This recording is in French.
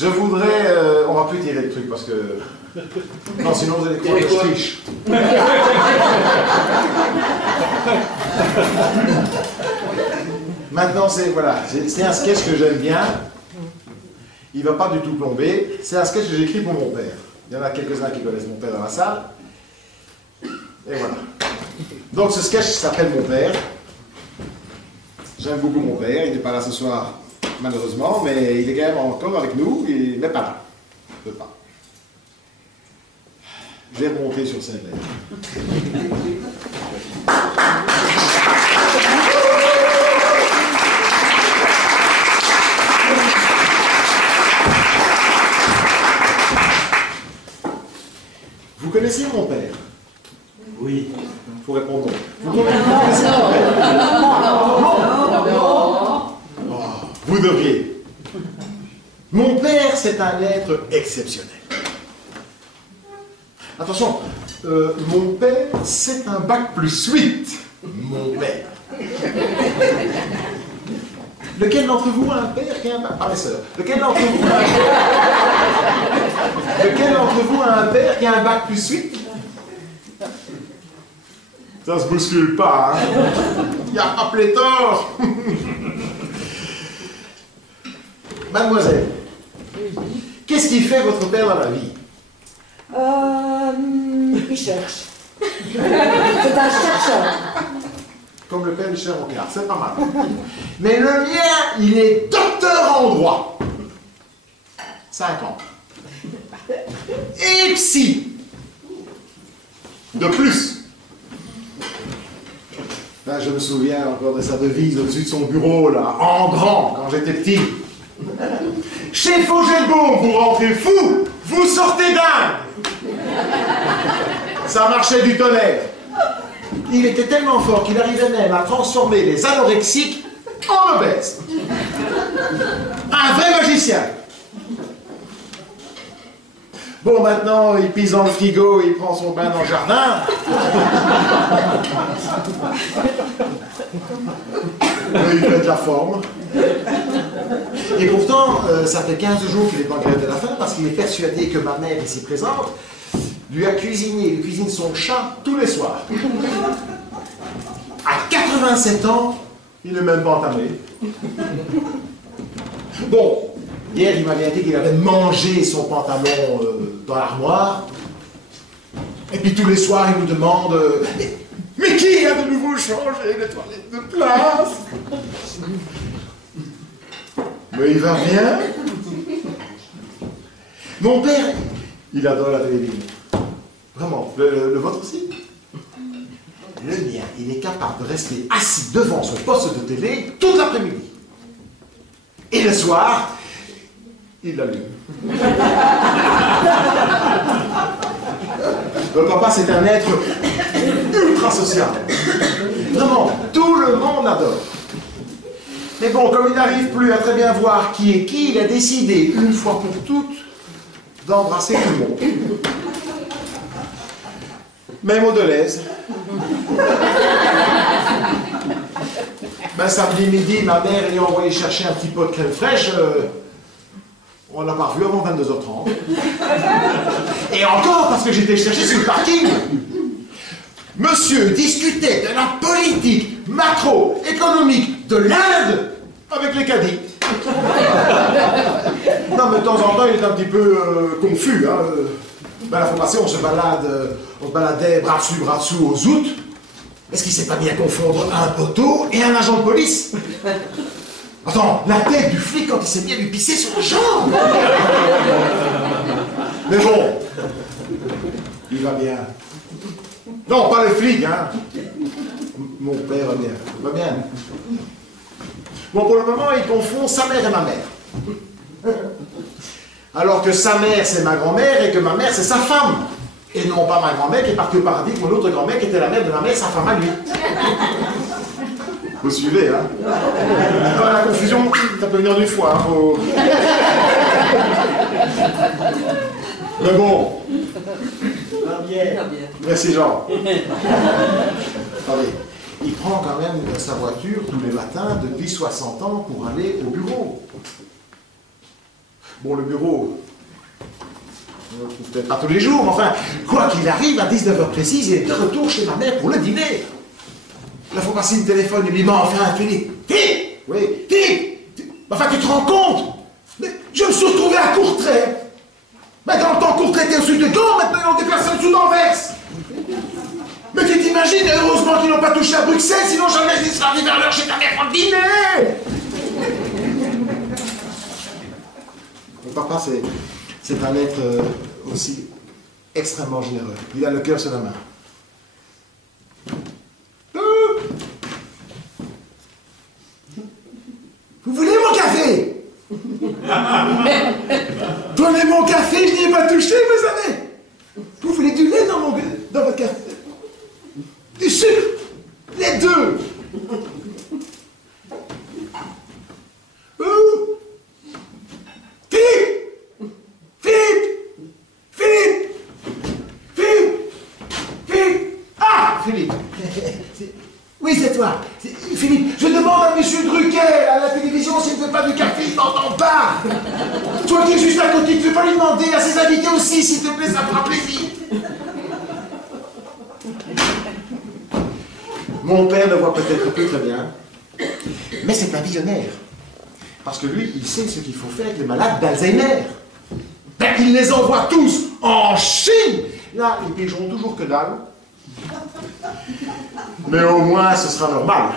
Je voudrais... on va plus tirer le truc parce que... Non, sinon vous allez croire que je triche. Maintenant, voilà, c'est un sketch que j'aime bien. Il ne va pas du tout plomber. C'est un sketch que j'ai écrit pour mon père. Il y en a quelques-uns qui connaissent mon père dans la salle. Et voilà. Donc ce sketch s'appelle Mon père. J'aime beaucoup mon père. Il n'est pas là ce soir, malheureusement, mais il est quand même encore avec nous. Il n'est pas là. Il ne peut pas. Je vais remonter sur scène. Vous connaissez mon père? Oui. Il faut répondre non. Vous connaissez mon père? Non. Vous devriez. Mon père, c'est un être exceptionnel. Attention, mon père, c'est un bac+8. Mon père. Lequel d'entre vous a un père qui a un bac? Pas les sœurs. Lequel d'entre vous a un père qui a un bac+8? Ça se bouscule pas, hein? Il n'y a pas pléthore. Mademoiselle, qu'est-ce qui fait votre père dans la vie? Il cherche. C'est un chercheur. Comme le père Michel Rocard, c'est pas mal. Mais le mien, il est docteur en droit. 5 ans. Et psy. De plus. Ben, je me souviens encore de sa devise au-dessus de son bureau, là, en grand, quand j'étais petit. Chez Faugelbaum, vous rentrez fou, vous sortez dingue. Ça marchait du tonnerre. Il était tellement fort qu'il arrivait même à transformer les anorexiques en obèses. Un vrai magicien. Bon, maintenant, il pisse dans le frigo, il prend son bain dans le jardin. Il fait de la forme. Et pourtant, ça fait 15 jours qu'il est en grève de la faim parce qu'il est persuadé que ma mère, ici présente, lui cuisine son chat tous les soirs. À 87 ans, il n'est même pas entamé. Bon, hier, il m'avait dit qu'il avait mangé son pantalon dans l'armoire. Et puis tous les soirs, il nous demande mais qui a de nouveau changé les toilettes de place? Mais il va bien. Mon père, il adore la télévision. Vraiment, le vôtre aussi? Le mien, il est capable de rester assis devant son poste de télé toute l'après-midi. Et le soir, il l'allume. Le papa, c'est un être ultra social. Vraiment, tout le monde adore. Mais bon, comme il n'arrive plus à très bien voir qui est qui, il a décidé, une fois pour toutes, d'embrasser tout le monde. Même au Deleuze. Ben, samedi midi, ma mère lui a envoyé chercher un petit pot de crème fraîche. On l'a pas revu avant 22h30. Et encore, parce que j'étais cherché sur le parking. Monsieur discutait de la politique macroéconomique de l'Inde avec les caddies. Non, mais de temps en temps, il est un petit peu confus. Hein. Ben, la fois passée, on se baladait bras dessous aux Zout. Est-ce qu'il s'est pas mis à confondre un poteau et un agent de police? Attends, la tête du flic quand il s'est mis à lui pisser sur la jambe. Mais bon, il va bien. Non, pas le flic, hein. Mon père va bien. Il va bien. Bon, pour le moment, il confond sa mère et ma mère. Alors que sa mère, c'est ma grand-mère et que ma mère, c'est sa femme. Et non pas ma grand-mère qui est partie au paradis, mon autre grand-mère qui était la mère de ma mère, sa femme à lui. Vous suivez, hein? La confusion, ça peut venir d'une fois. Hein, faut... Mais bon. Merci Jean. Attendez, il prend quand même sa voiture tous les matins depuis 60 ans pour aller au bureau. Bon, le bureau, peut-être pas tous les jours, mais enfin, quoi qu'il arrive, à 19 h précise, il est de retour chez ma mère pour le dîner. La fois passée, le téléphone, il lui dit, enfin, Philippe, Philippe, oui, Philippe, enfin, tu te rends compte? Mais je me suis retrouvé à Courtrai. Mais dans le temps, Courtrai était au sud de Gand, maintenant, ils ont des personnes sous d'Anvers. Mais tu t'imagines, heureusement qu'ils n'ont pas touché à Bruxelles, sinon jamais ils seraient arrivés vers l'heure chez ta mère pour le dîner. Mon papa, c'est un être aussi extrêmement généreux. Il a le cœur sur la main. Vous voulez mon café? Donnez mon café, je n'y ai pas touché, vous savez. Vous voulez du lait dans votre café? Du sucre? Les deux. Philippe! Philippe! Philippe! Philippe! Philippe! Ah! Philippe! Oui, c'est toi. Philippe, je demande à monsieur Drucker, à la télévision, s'il ne veut pas du café, il t'entend pas. Toi qui es juste à côté, tu ne veux pas lui demander à ses invités aussi, s'il te plaît, ça fera plaisir. Mon père ne voit peut-être plus très bien, mais c'est un visionnaire. Parce que lui, il sait ce qu'il faut faire avec les malades d'Alzheimer. Ben, il les envoie tous en Chine. Là, ils paieront toujours que dalle. Mais au moins, ce sera normal.